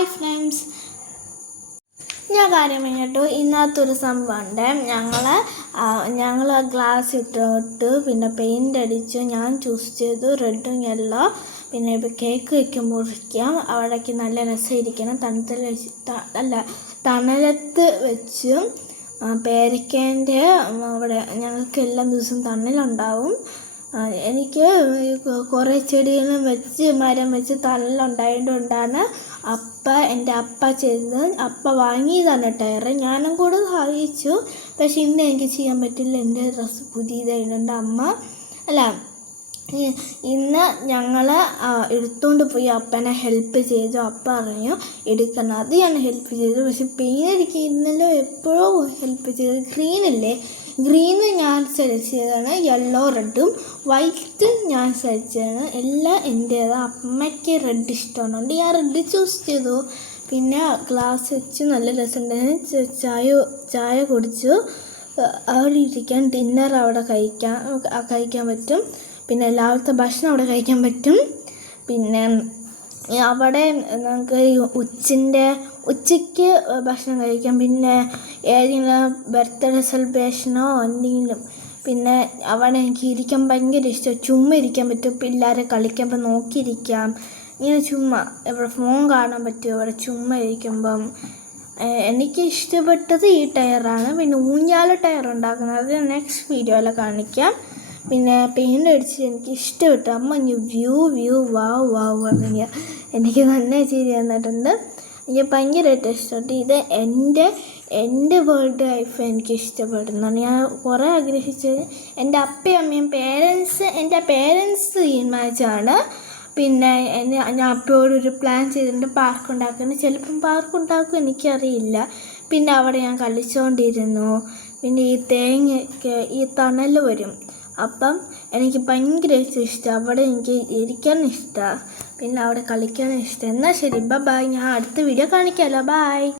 Hi friends, ഞാൻ കാര്യം കഴിഞ്ഞിട്ടു ഇന്നത്തൊരു സംഭവമുണ്ട്. ഞങ്ങൾ ഗ്ലാസ് ഇട്ടിട്ട് പിന്നെ പെയിൻ്റ് അടിച്ചു. ഞാൻ ചൂസ് ചെയ്തു റെഡും യെല്ലോ. പിന്നെ ഇപ്പോൾ കേക്ക് വയ്ക്കുമ്പോൾ മുറിക്കാം, അവിടേക്ക് നല്ല രസമായിരിക്കണം. തണലത്ത് വെച്ച് പേരയ്ക്കേൻ്റെ അവിടെ ഞങ്ങൾക്ക് എല്ലാ ദിവസവും തണലുണ്ടാവും. എനിക്ക് കുറേ ചെടികളും വെച്ച് മരം വെച്ച് തണലുണ്ടായതുകൊണ്ടാണ് എൻ്റെ അപ്പ ചെയ്തത്. അപ്പ വാങ്ങിയതാണ് ടയർ. ഞാനും കൂടെ സഹായിച്ചു. പക്ഷെ ഇന്ന് എനിക്ക് ചെയ്യാൻ പറ്റില്ല, എൻ്റെ ഡ്രസ്സ് പുതിയതായതുകൊണ്ട് ഇന്ന് ഞങ്ങൾ എടുത്തുകൊണ്ട് പോയി അപ്പനെ ഹെൽപ്പ് ചെയ്തു. അപ്പ പറഞ്ഞു എടുക്കണം, അത് ഞാൻ ഹെൽപ്പ് ചെയ്തു. പക്ഷെ പെയിൻ്റ് അടിക്കുന്നല്ലോ എപ്പോഴോ ഹെൽപ്പ് ചെയ്തു. ഗ്രീന് ഞാൻ സെലക്ട് ചെയ്തതാണ്, യെല്ലോ റെഡും വൈറ്റും ഞാൻ സെലക്ട് ചെയ്തതാണ്. എല്ലാം എൻ്റേതാണ്. അമ്മയ്ക്ക് റെഡ് ഇഷ്ടമാണുകൊണ്ട് ഞാൻ റെഡ് ചൂസ് ചെയ്തു. പിന്നെ ഗ്ലാസ് വെച്ച് നല്ല രസമുണ്ടായിരുന്നു. ചായ കുടിച്ചു. അവിടെ ഇരിക്കാൻ ഡിന്നർ അവിടെ കഴിക്കാൻ പറ്റും. പിന്നെ എല്ലാവരുടെ ഭക്ഷണം അവിടെ കഴിക്കാൻ പറ്റും. പിന്നെ അവിടെ നമുക്ക് ഉച്ചയ്ക്ക് ഭക്ഷണം കഴിക്കാം. പിന്നെ ഏതെങ്കിലും ബർത്ത്ഡേ സെലിബ്രേഷനോ എന്തെങ്കിലും. പിന്നെ അവിടെ എനിക്ക് ഇരിക്കാൻ ഭയങ്കര ഇഷ്ടം. ചുമ്മാ ഇരിക്കാൻ പറ്റും, പിള്ളേരെ കളിക്കുമ്പോൾ നോക്കിയിരിക്കാം. ഇങ്ങനെ ചുമ്മാ ഇവിടെ ഫോൺ കാണാൻ പറ്റും അവിടെ ചുമ്മാ ഇരിക്കുമ്പം. എനിക്ക് ഇഷ്ടപ്പെട്ടത് ഈ ടയറാണ്. പിന്നെ ഊഞ്ഞാൽ ടയർ ഉണ്ടാക്കുന്നത് അത് നെക്സ്റ്റ് വീഡിയോയിൽ കാണിക്കാം. പിന്നെ പെയിൻ്റ് അടിച്ച് എനിക്ക് ഇഷ്ടപ്പെട്ടു. അമ്മ വ്യൂ വാവ് പറഞ്ഞ എനിക്ക് നല്ല ചിരി തന്നിട്ടുണ്ട്. എനിക്ക് ഭയങ്കരമായിട്ട് ഇഷ്ടപ്പെട്ടു. ഇത് എൻ്റെ ബർത്ത്ഡേ ലൈഫ് എനിക്ക് ഇഷ്ടപ്പെടുന്നതാണ്. ഞാൻ കുറേ ആഗ്രഹിച്ചത് എൻ്റെ അപ്പയും അമ്മയും എൻ്റെ പേരൻസ് തീരുമാനിച്ചാണ്. പിന്നെ ഞാൻ അപ്പോഴൊരു പ്ലാൻ ചെയ്തിട്ടുണ്ട് പാർക്ക് ഉണ്ടാക്കുന്നത്. ചിലപ്പം പാർക്ക് ഉണ്ടാക്കും, എനിക്കറിയില്ല. പിന്നെ അവിടെ ഞാൻ കളിച്ചുകൊണ്ടിരുന്നു. പിന്നെ ഈ തണൽ വരും, അപ്പം എനിക്ക് ഭയങ്കരമായിട്ട് ഇഷ്ടം. അവിടെ എനിക്ക് ഇരിക്കാൻ ഇഷ്ടമാണ്, പിന്നെ അവിടെ കളിക്കാൻ ഇഷ്ടം. എന്നാൽ ശരി, ബൈ. ഞാൻ അടുത്ത വീഡിയോ കാണിക്കാമല്ലോ. ബൈ.